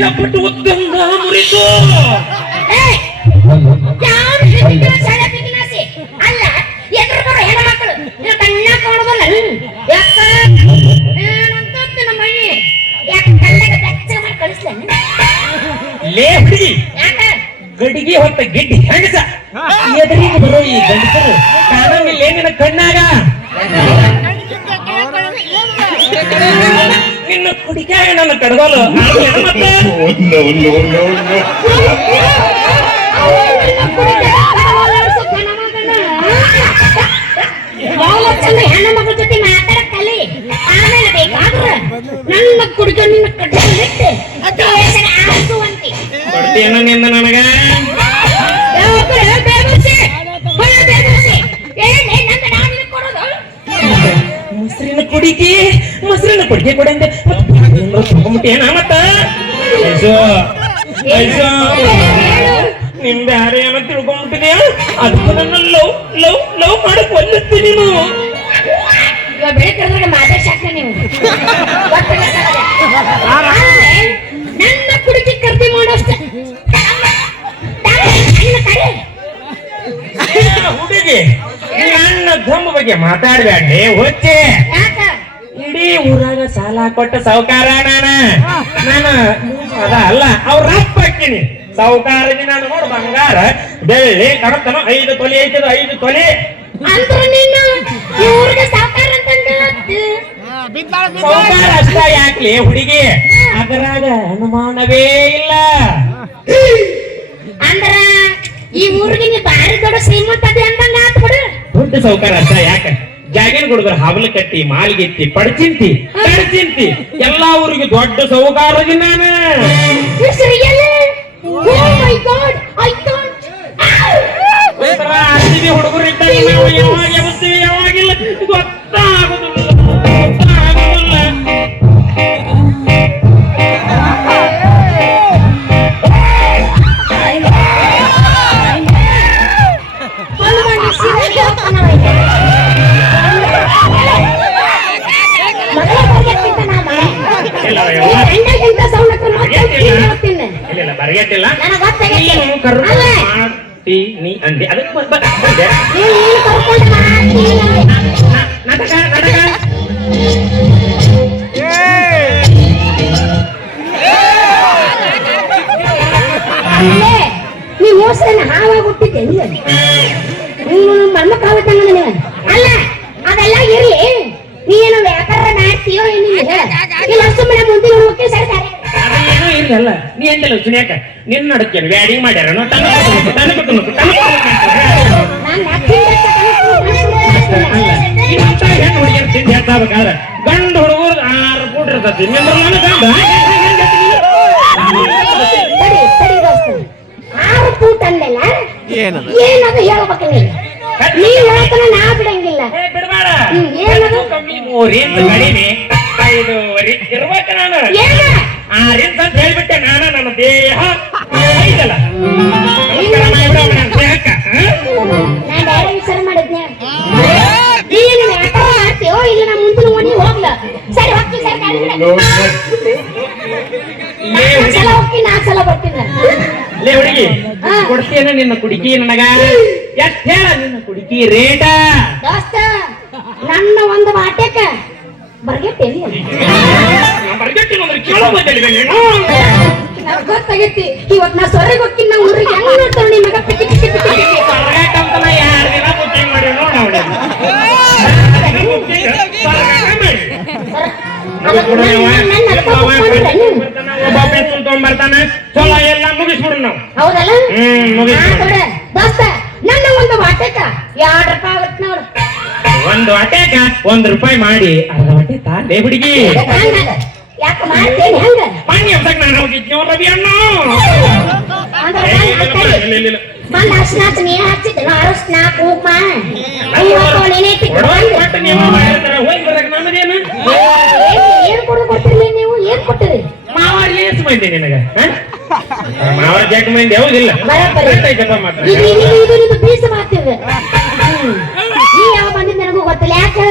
ಹೆಬ್ಬಟ್ಟು ಉದ್ದಂಗ ಮುರಿತು. ಅಲ್ಲ ಎದುರು ಬರೋ ಹೆಣ್ಮಕ್ಳು ಕಣ್ಣ ಕಾಣೋದಲ್ಲ ಏನಂತ ನಮ್ಮ ಮನೆ ಯಾಕೆ ಕಣ್ಣಾಗ ಬೆಚ್ಚ ಮಾಡಿ ಕಳಿಸ್ಲ ಲೇ ಹುಡುಗಿ ಗಡಿಗೆ ಹೊತ್ತ ಗಿಡ್ಡಿ ಹೆಂಗಸ ಎದುರಿಗೆ ಬರೋ ಈ ಗಂಡಸರು ಕಾಣಂಗಿಲ್ಲ ನಿನ್ನ ಕಣ್ಣಾಗ. ನಿನ್ನ ಕುಡಿಕಾಯ ನನ್ನ ಕಡ್ಗೋಲು ಮತ್ತೆ ಹೆಣ್ಣು ಮಗಳ ಜೊತೆ ಮಾತಾಡಕ್ ಕಲಿ. ಆಮೇಲೆ ಬೇಕಾದ್ರೆ ನನ್ನ ಕುಡಿಕ ನಿನ್ನ ಕಟ್ಟಿಟ್ಟು ಆರಿಸುವಂತೆ ಕೊಡ್ತೇನ ನಿಂದ ನನಗ ಮೊಸರಿನ ಕುಡಿಕೆ ಕೊಡಂದೆ ತಗೊಂಬಿಟ್ಟೇನ ಮತ್ತ ನಿಮ್ ಬ್ಯಾರೆ ಏನೋ ತಿಳ್ಕೊಂಡ್ಬಿಟ್ಟಿದ್ಯಾ ಅದಕ್ಕೆ ನನ್ನ ಲವ್ ಲವ್ ಲವ್ ಮಾಡಕ್ ಒಲ್ಲತ್ತೀನಿ ನೀನು. ಇವಾಗ ಬೆಳಕಂದ್ರೆ ಮಾತಾಡ್ಸಾಕ ನೀವು ನನ್ನ ಕುಡಿಕೆ ಕರ್ದಿ ಮಾಡೋಷ್ಟ ಹುಡುಗಿ ನನ್ನ ಧಮ್ಮ ಬಗ್ಗೆ ಮಾತಾಡ್ಬೇಡ್ರಿ ಹೊಚ್ಚೆ. ಇಡೀ ಊರಾಗ ಸಾಲ ಕೊಟ್ಟ ಸಾವುಕಾರ ನಾನು ಅದ ಅಲ್ಲ ಅವ್ರ ರಪ್ಪ ಹಾಕಿನಿ ಸಾವುಕಾರಗೆ ನಾನು ನೋಡು ಬಂಗಾರ ಬೆಳ್ಳಿ ಕಡತನ 5 ತೊಲೆ ಐತದ 5 ತೊಲೆ ಸಾವುಕಾರ ಅಷ್ಟ ಯಾಕ್ಲಿ ಹುಡುಗಿ ಅದರಾಗ ಅನುಮಾನವೇ ಇಲ್ಲ. ಅಂದ್ರ ಈ ಊರಿಗೆ ನೀ ಬಾರಿ ದೊಡ್ಡ ಶ್ರೀಮಂತ ಅಂದಂಗ ಆತ್ ಬಿಡು. ದೊಡ್ಡ ಸಾವುಕಾರ ಅಷ್ಟ ಯಾಕ ಜಾಗಿನ ಹುಡುಗರು ಹಾವಲು ಕಟ್ಟಿ ಮಾಲಿಗೆತ್ತಿ ಪಡ್ಚಿಂತಿ ಕಡ್ಚಿಂತಿ ಎಲ್ಲಾ ಊರಿಗೆ ದೊಡ್ಡ ಸಾವುಕಾರದಿ ನಾನು. ಹುಡುಗರು ಇದ್ದಾಗ ನಾವು ಯಾವಾಗ ಎಬ್ಸ್ತೀವಿ ಯಾವಾಗಿಲ್ಲ ಗೊತ್ತಾಗುದಿಲ್ಲ. ಬರಗೆಟ್ಟಿಲ್ಲ ನೀ ಅಂದೆ ಅದಕ್ಕೆ ನೀ ಮೋಸನ ಹಾವಾಗಿ ಹುಟ್ಟಿದ್ದೆ ನೀನು ಮಣ್ಣ ಕಾವತ್ತಂಗ ಅಲ್ಲ ಅದೆಲ್ಲ ಇರ್ಲಿ. ನೀನು ವ್ಯಾಪಾರ ಮಾಡ್ತೀಯೋ ಏನಿಲ್ಲ ಇಲ್ಲ ಸುಮ್ಮನೆ ಮುಂದೆ ಹೋಗಿ ಸರ್ಕಾರ ಅದೇನೋ ಇರ್ಲಲ್ಲ ನೀ ಎಂದಲ್ಲ ಸುನ್ಯಾಕ ನಿನ್ನ ಅಡಕೇನು ವ್ಯಾಡಿಂಗ್ ಮಾಡ್ಯಾರ ಹೆಣ್ಣು ಹುಡುಗಿಯರು ತಿಂಡಿ ಹೆಚ್ಚಾಗಬೇಕಾದ್ರೆ ಗಂಡು ಹುಡುಗರು 6 ಫೂಟ್ ಇರ್ತತಿ. ಗಂಡ 6 ಫೂಟ್ ಅಂದೆಲ್ಲ ಏನದು ಹೇಳ್ಬೇಕು ನೀವ್ ಹೇಳ್ತಾನ ನಾ ಬಿಡಂಗಿಲ್ಲ. ಏನದು ಕಮ್ಮಿ 3 ಇಂಚ್ ಕಡಿಮೆ 5 ಇರ್ಬೇಕ. ನಾನು 6 ಇಂಚ್ ಅಂತ ಹೇಳ್ಬಿಟ್ಟೆ. ನಾನು ನನ್ನ ದೇಹ ಐತಲ್ಲ ವಿಚಾರ ಮಾಡಿದ್ನೆ ನೀನು ವ್ಯಾಪಾರ ಮಾಡ್ತೀವೋ ಇಲ್ಲ ನಾ ಮುಂದಿನ ಮನೆ ಹೋಗ್ಲ ಸರಿ ಹೋಗ್ತೀನಿ ಸಲ ಹೋಗ್ತೀನಿ 4 ಸಲ ಬರ್ತೀನಿ. ಲೇ ಹುಡುಗಿ ಕೊಡ್ತೇನೆ ನಿನ್ನ ಕುಡಿಕಿ ನನಗ ಎಷ್ಟ್ ಹೇಳ ನಿನ್ನ ಕುಡಿಕಿ ರೇಟ ದೋಸ್ತ ನನ್ನ ಒಂದು ಮಾಟೆಕ ಬರ್ಗೆಟ್ಟೇನಿ ಗೊತ್ತಾಗೈತಿ ಇವತ್ ನಾ ಸೊರೆಗೆ ಹೋಗ್ತೀನಿ. ನಾ ಊರಿಗೆ ಹೆಂಗ್ ನೋಡ್ತಾವ ನಿನ್ ಮಗ ಪಿಟಿ ಪಿಟಿ ಪಿಟಿ 2 ದಿನ ಬುಕ್ಕಿಂಗ್ ಮಾಡಿ ನೋಡಿ ಬರ್ತಾನೆ ಚಲೋ ಎಲ್ಲ ಮುಗಿಸ್ಬಿಡು ನಾವು. ಹೌದಲ್ಲ ದೋಸ್ತ ನನ್ನ ಒಂದು ವಾಟೆಕ 2 ರೂಪಾಯಿ ಆಗತ್ ನೋಡು. ಒಂದು ವಾಟೆಕ 1 ರೂಪಾಯಿ ಮಾಡಿ ಅರ್ಧ ವಾಟೆ ತಾಂಡೆ ಹುಡುಗಿ. ಯಾಕೆ ಮಾಡ್ತೇನೆ ಹಂಗ ಮಣ್ಣಿ ಹಬ್ಬಕ್ಕೆ ನಾನು ಹೋಗಿದ್ದೆ ರವಿ ಅಣ್ಣ ಬಂದ ಅರ್ಶನ ನೀ ಹಚ್ಚಿದ್ದೆ ಅರಶನ ಕುಂಕುಮ ಏನ್ ಕೊಡ್ತಿರ್ಲಿ ನೀವು ಏನ್ ಕೊಟ್ಟಿರಿ ಮಾವಾರ ಏಸ್ ಮಂದಿ ನಿನಗ ಮಾವಾರ ಜಾಕ್ ಮಂದಿ ಯಾವುದಿಲ್ಲ ಪೀಸ್ ಮಾಡ್ತೀವಿ ನೀ ಯಾವ ಬಂದಿದ್ದು ನನಗೂ ಗೊತ್ತಿಲ್ಲ ಯಾಕೆ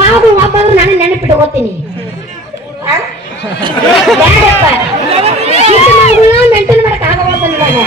ಮಾವು ಒಬ್ಬರು ನಾನು ನೆನಪಿಟ್ಟು ಗೊತ್ತೀನಿ ಬ್ಯಾಡಪ್ಪ. ಇಷ್ಟು ಮಗುನ ಮೇಂಟೈನ್ ಮಾಡಕ್ ಆಗವಲ್ದು ನನಗೆ.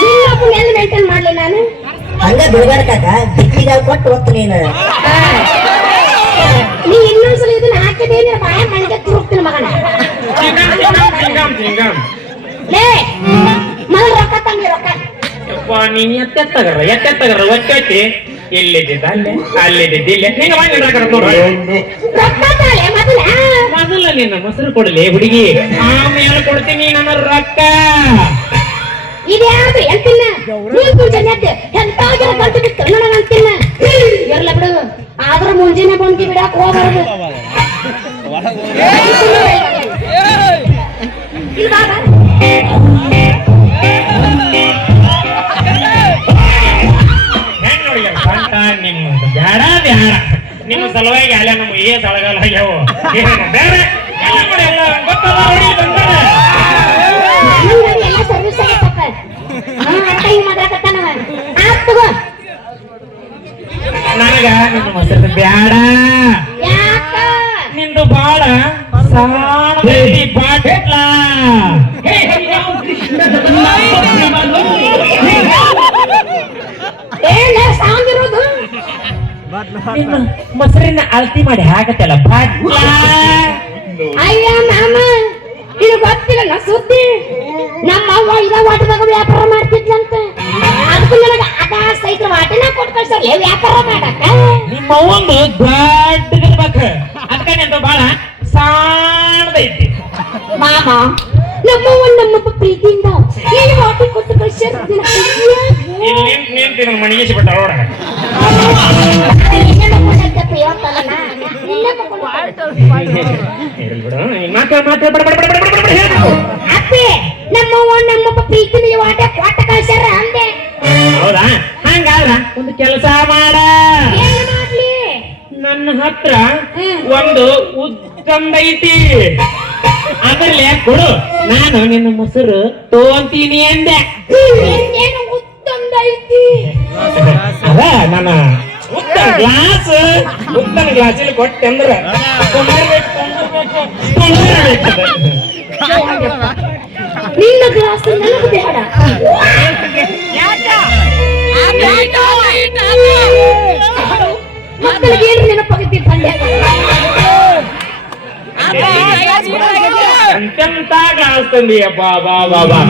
ನಿನ್ನೊಬ್ಬನ ಎಲ್ಲಿ ಮೇಂಟೈನ್ ಮಾಡ್ಲಿ ನಾನು? ಹಂಗ ಬಿಡ್ಬೇಡ್ಕಾಕ ದಿಕ್ಕಿಗ ಕೊಟ್ಟು ಹೋಗ್ತು ನೀನು. ಆ, ನೀ ಇನ್ನೊಂದ್ಸಲ ಇದನ್ನ ಹಾಕಿದೇನೆ ಬಾಯ ಮನೆಗೆ ತುರುಕ್ತೀನಿ ಮಗನ. ಲೇ ಮೊದಲು ರೊಕ್ಕ ತಂದಿ ರೊಕ್ಕ. ಯಪ್ಪ ನೀನ್ ಎತ್ತೆತ್ತಗರ ಒಚ್ಚಿ ಎಲ್ಲಿದ್ದಿದ್ದ ಅಲ್ಲೇ ಅಲ್ಲಿದ್ದಿದ್ದ ಇಲ್ಲೇ ಹಿಂಗ ಮಾಡಿ ನೋಡ್ರಿ. ರೊಕ್ಕ ತಾಳೆ ಮೊದಲ. ಮೊದಲ ನಿನ್ನ ಮೊಸರು ಕೊಡಲಿ ಹುಡುಗಿ, ಆಮೇಲೆ ಕೊಡ್ತೀನಿ ನನ್ನ ರೊಕ್ಕ. ಇದ್ಯಾವ್ದು ಎಂತಿನ್ನ ನೀನ್ ಮುಂಜಾನೆ ಎದ್ದು ಎಂತ ಜನ ಕಲ್ತು ಬಿಟ್ಟು ನೋಡೋಣ ಅಂತಿನ್ನ. ಇರ್ಲ ಬಿಡು, ಆದ್ರೂ ಮುಂಜಾನೆ ಬಂದು ಬಿಡಾಕ್ ಹೋಗ್ಬಾರ್ದು. ಇಲ್ಲಿ ಬಾ ಬಾ. ಹೆಂಗ್ ನೋಡಿ ಸಂತ ನಿಮ್ಮದು ಬ್ಯಾಡ ಬ್ಯಾಡ ನಿಮ್ಮ ಸಲುವಾಗಿ ಅಲ್ಲ ನಮ್ಮ ಸಳಗಾಲ ಆಗ್ಯಾವ. ಬೇರೆ ಎಲ್ಲ ಮಾಡಿ ಎಲ್ಲ ಗೊತ್ತಲ್ಲ ಹುಡುಗಿ ಬಂದಾರ. ನಂಗಡಿ ಎಲ್ಲ ಸರ್ವಿಸ್ ಆಗತ್ತಪ್ಪ. ಅಕ್ಕ ಹಿಂಗ್ ಮಾತಾಡಕತ್ತಾನವ. ಆತ್ ತಗೋ. ನನಗ ನಿನ್ನ ಮೊಸರು ಬ್ಯಾಡ, ಯಾಕ? ನಿಂದು ಬಾಳ ಸಾಣದೈತಿ ಬಾಟ್ಲ. ಏನ ಸೌಂಡ್ ಇರೋದು? ನಿನ್ನ ಮೊಸರಿನ ಅಳತಿ ಮಾಡಿ ಹಾಕತ್ತಲ್ಲ ಬಾಟ್ಲ. ಅಯ್ಯ ಮಾಮ, ಇದು ಗೊತ್ತಿಲ್ಲ ನಾ ಸುದ್ದಿ. ನಮ್ಮ ಅವ್ವ ಇದ ವಾಟದಾಗ ವ್ಯಾಪಾರ ಮಾಡ್ತಿದ್ಲಂತ. ಅದಕ್ಕೂ ನನಗ ಅದ ಸಹಿತ ವಾಟನ ಕೊಟ್ಟು ಕಳ್ಸಲ್ಲ ವ್ಯಾಪಾರ ಮಾಡಕ. ನಿಮ್ಮ ಒಂದು ದೊಡ್ಡದಿರ್ಬೇಕ, ಅದಕ್ಕ ನಿಂದು ಬಾಳ ಸಾಣದೈತಿ. ಮಾಮ, ನಮ್ಮವ್ವ ನಮ್ಮಪ್ಪ ಪ್ರೀತಿಯಿಂದ ಈ ವಾಟಿ ಕೊಟ್ಟು ಕಳ್ಸ್ಯಾರ. ಇಲ್ಲಿ ನಿಂತು ನನ್ನ ಮನೆಗೆ ಬಿಟ್ಟ ಒಳಗ. ಅಪ್ಪಿ, ನಮ್ಮವ್ವ ನಮ್ಮಪ್ಪ ಪ್ರೀತಿನ ಈ ವಾಟ ಕೊಟ್ಟ ಕಳ್ಸ್ಯಾರ ಅಂದೆ. ಹೌದಾ? ಹಂಗಾದ್ರ ಒಂದು ಕೆಲಸ ಮಾಡ, ಏನ್ ಮಾಡ್ಲಿ? ನನ್ನ ಹತ್ರ ಒಂದು ಉತ್ತಂದೈತಿ, ಅದ್ರಲ್ಲೇ ಕೊಡು, ನಾನು ನಿನ್ನ ಮೊಸರು ತಗೊಂತೀನಿ ಅಂದೆ. ಏನು ಉತ್ತಂದೈತಿ? ಅದ ನನ್ನ ಉತ್ತನ ಗ್ಲಾಸಲ್ಲಿ ಕೊಟ್ಟೆ ಅಂದ್ರ ಕುಂದಿರ್ಬೇಕು. ನಿನ್ನ ಗ್ಲಾಸ್ ನನಗೆ ಬೇಡ. ಮಕ್ಕಳಿಗೆ ಏನು ನೆನಪಾಗುತ್ತೆ ಪಲ್ಯ? ಅಂತೆಂತ ಗ್ಲಾಸ್ ತಂದಿಯಪ್ಪ. ಬಾ ಬಾ ಬಾ,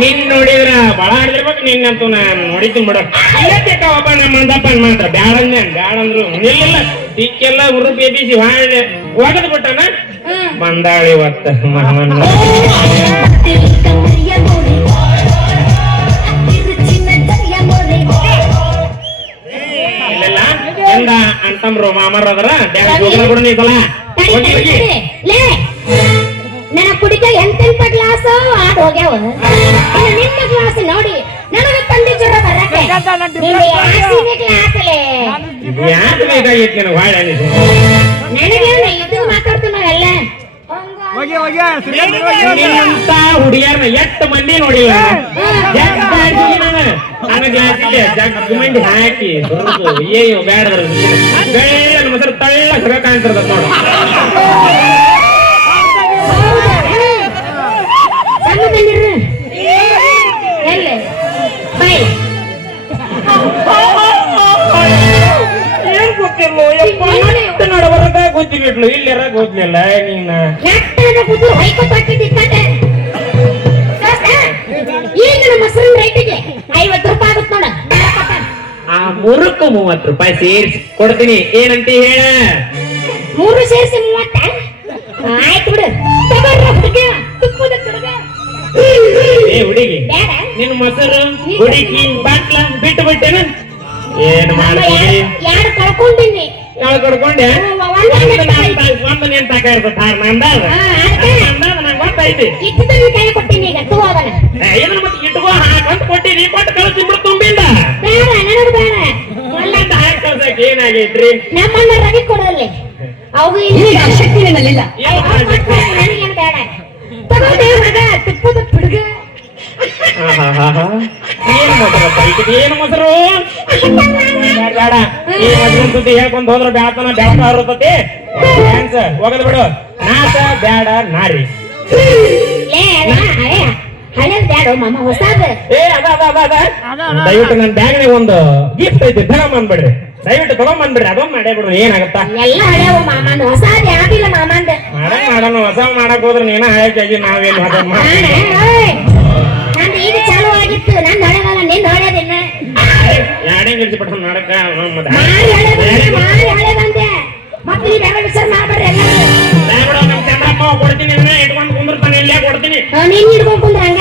ನಿನ್ ನೋಡಿದ್ರ ಬಳ ಆಡಿರ್ಬೇಕು. ನಿನ್ನಂತೂ ನಾನು ನೋಡಿದ್ದೀನಿ ಬಿಡ. ಒಬ್ಬ ನಮ್ಮ ಮಂದಪ್ಪ ಮಾತ್ರ ಬ್ಯಾಡಂದ್ರು ಇಲ್ಲ ದಿಕ್ಕೆಲ್ಲ ಉರುಪಿ ಎಬ್ಬಿಸಿ ಹಾಳೆ ಒಗದ್ ಬಿಟ್ಟನ ಬಂದಾಳಿ ಇವತ್ತ ಮಾವನ್ನ. ಇಲ್ಲೆಲ್ಲ ಎಂದ ಅಂತಮ್ರು ಮಾಮರ್ ಅದರ ಬಿಡ ನೀಸಲ ನನ್ನ ಕುಡಿಕ ಎಂತೆಂತ ಗ್ಲಾಸ್ ಆಡ್ ಹೋಗ್ಯಾವ. ನಿನ್ನ ಗ್ಲಾಸ್ ನೋಡಿ ನನಗೆ ತಂದೆ ಜ್ವರ ಬರಕ್ಕೆ. ಗ್ಲಾಸಲೇ ಇದು ಯಾಕೆ ಬೇಕಾಗಿತ್ತು ನನಗೆ ಹಾಳೆ ಅನಿಸು. ನನಗೆ ಇದು ಮಾತಾಡ್ತೀವಿ ನಾವೆಲ್ಲ. ನಿನ್ನಂತ ಹುಡುಗಿಯರ್ನ ಎಷ್ಟು ಮಂದಿ ನೋಡಿಲ್ಲ. ನನ್ನ ಗ್ಲಾಸಿಗೆ ಜಗ್ ಮಂದಿ ಹಾಕಿ ಏಯೋ ಬೇಡ ಬೇಡ ಮೊಸರು ತಳ್ಳ ಸಗ ಕಾಣ್ತಿರ್ತದ ನೋಡು. ಸಣ್ಣ ಬಂದಿರು ಎಲ್ಲಿ ಬೈ ಏನ್ ಗೊತ್ತಿಲ್ಲ ನಡಬರಕ ಗೊತ್ತಿಬಿಟ್ಲು ಇಲ್ಲೆರ ಗೊತ್ತಿಲ್ಲ. ನೀನ ಕೂತು ಹೈಕೋರ್ಟ್ ಹಾಕಿದ್ದೆ. ಈಗ ನಮ್ಮ ಮೊಸರು ರೈಟಿಗೆ 50 ರೂಪಾಯಿ ಆಗುತ್ತೆ ನೋಡ. ಆ 3ಕ್ಕೂ 30 ರೂಪಾಯಿ ಸೇರಿಸಿ ಕೊಡ್ತೀನಿ, ಏನಂತ ಹೇಳ. 3 ಸೇರಿಸಿ 30. ಆಯ್ತು ಬಿಡು. ತಗೋರ ಹುಡುಗ ತುಪ್ಪದ ತುಡುಗ. ಏ ಹುಡುಗಿ, ಬೇಡ ನಿನ್ ಮೊಸರು ಹುಡುಗಿ ಬಾಟ್ಲ ಬಿಟ್ಟು ಬಿಟ್ಟೇನ? ಏನ್ ಮಾಡ್ತೀವಿ? ಯಾರು ಕಳ್ಕೊಂಡಿನಿ ನಾವು ಕಡ್ಕೊಂಡೆ ಒಂದು ನಿನ್ ತಕ ಇರ್ತದ ನಂದಾದ ನಂಗೆ ಗೊತ್ತೈತಿ. ಇಟ್ಟಿದ್ದ ಕೈ ಕೊಟ್ಟಿನಿ ಈಗ ತಗೋದನ. ಇದನ್ನ ಮತ್ತೆ ಇಟ್ಕೋ ಹಾಕಂತ ಕೊಟ್ಟಿನಿ, ಕೊಟ್ಟು ಕಳಿಸಿ ಬಿಡು ತುಂಬಿಂದ. ಬೇಡ ನನಗೆ ಬೇಡ. ಒಳ್ಳೆಂತ ಹಾಕಿ ಕಳ್ಸಕ್ ಏನಾಗೈತ್ರಿ? ನಮ್ಮಣ್ಣ ರವಿ ಕೊಡಲ್ಲಿ ಅವು ಇಲ್ಲಿ ಶಕ್ತಿ ನನ್ನಿಲ್ಲ. ನನಗೇನು ಬೇಡ. ತಗೊಂಡೆ ಹುಡುಗ ತುಪ್ಪದ ಹುಡುಗ. ಏನ್ ಮೊಸರಪ್ಪ ಇದು? ಏನು ಮೊಸರು? ಬೇಡ ಈ ಮೊಸರು ಸುದ್ದಿ ಹೇಳ್ಕೊಂಡ್ ಹೋದ್ರ ಬ್ಯಾತನ ಬ್ಯಾತ ಹರತತಿ. ಹೋಗದ್ ಬಿಡು. ನಾಟ ಬ್ಯಾಡ ನಾರಿ. ಲೇ ಅದೆಲ್ಲ ಹಳೇದ್ ಬ್ಯಾಡ ಮಾಮ ಹೊಸಾದ. ಏ ಅದ ದಯವಿಟ್ಟು ನನ್ನ ಬ್ಯಾಗ್ನಾಗ ಒಂದು ಗಿಫ್ಟ್ ಐತಿ ತಗೊಂಬಂದ್ಬಿಡ್ರಿ, ದಯವಿಟ್ಟು ತಗೊಂಬಂದ್ಬಿಡ್ರಿ, ಅದೊಂದು ಮಾಡೇ ಬಿಡ್ರಿ, ಏನಾಗತ್ತ. ಎಲ್ಲ ಹಳೆವು ಮಾಮಂದು ಹೊಸಾದ್ ಯಾವ್ದಿಲ್ಲ ಮಾಮಂದ. ಮಾಡೋಣ ಹೊಸ ಮಾಡಕ್ ಹೋದ್ರೆ ನೀನ ಹಳೇಕಾಗಿ ನಾವೇನು ನಂದು ಈಗ ಚಾಲು ಆಗಿತ್ತು, ನಂದು ಹಳೆದಲ್ಲ ನಿಂದು ಹಳೆದಿನ್ನ. ಯಾಡೇ ಗಿಲ್ಸಿಪಟ್ಟ ಮಾಡಕ ಮಾಡಿ ಹಳೆದಂತೆ ಮತ್ತೆ ಈ ಬೇರೆ ವಿಚಾರ ಮಾಡ್ಬೇಡ್ರಿ ಎಲ್ಲರೂ. ನಮ್ಮ ಚಂದ್ರಪ್ಪ ಕೊಡ್ತೀನಿ, ಇಟ್ಕೊಂಡು ಕುಂದಿರ್ತಾನೆ, ಇಲ್ಲೇ ಕೊಡ್ತೀನಿ. ನೀನ್ ಹಿಡ್ಕೊಂಡ್ ಕುಂದ್ರ ಹಂಗ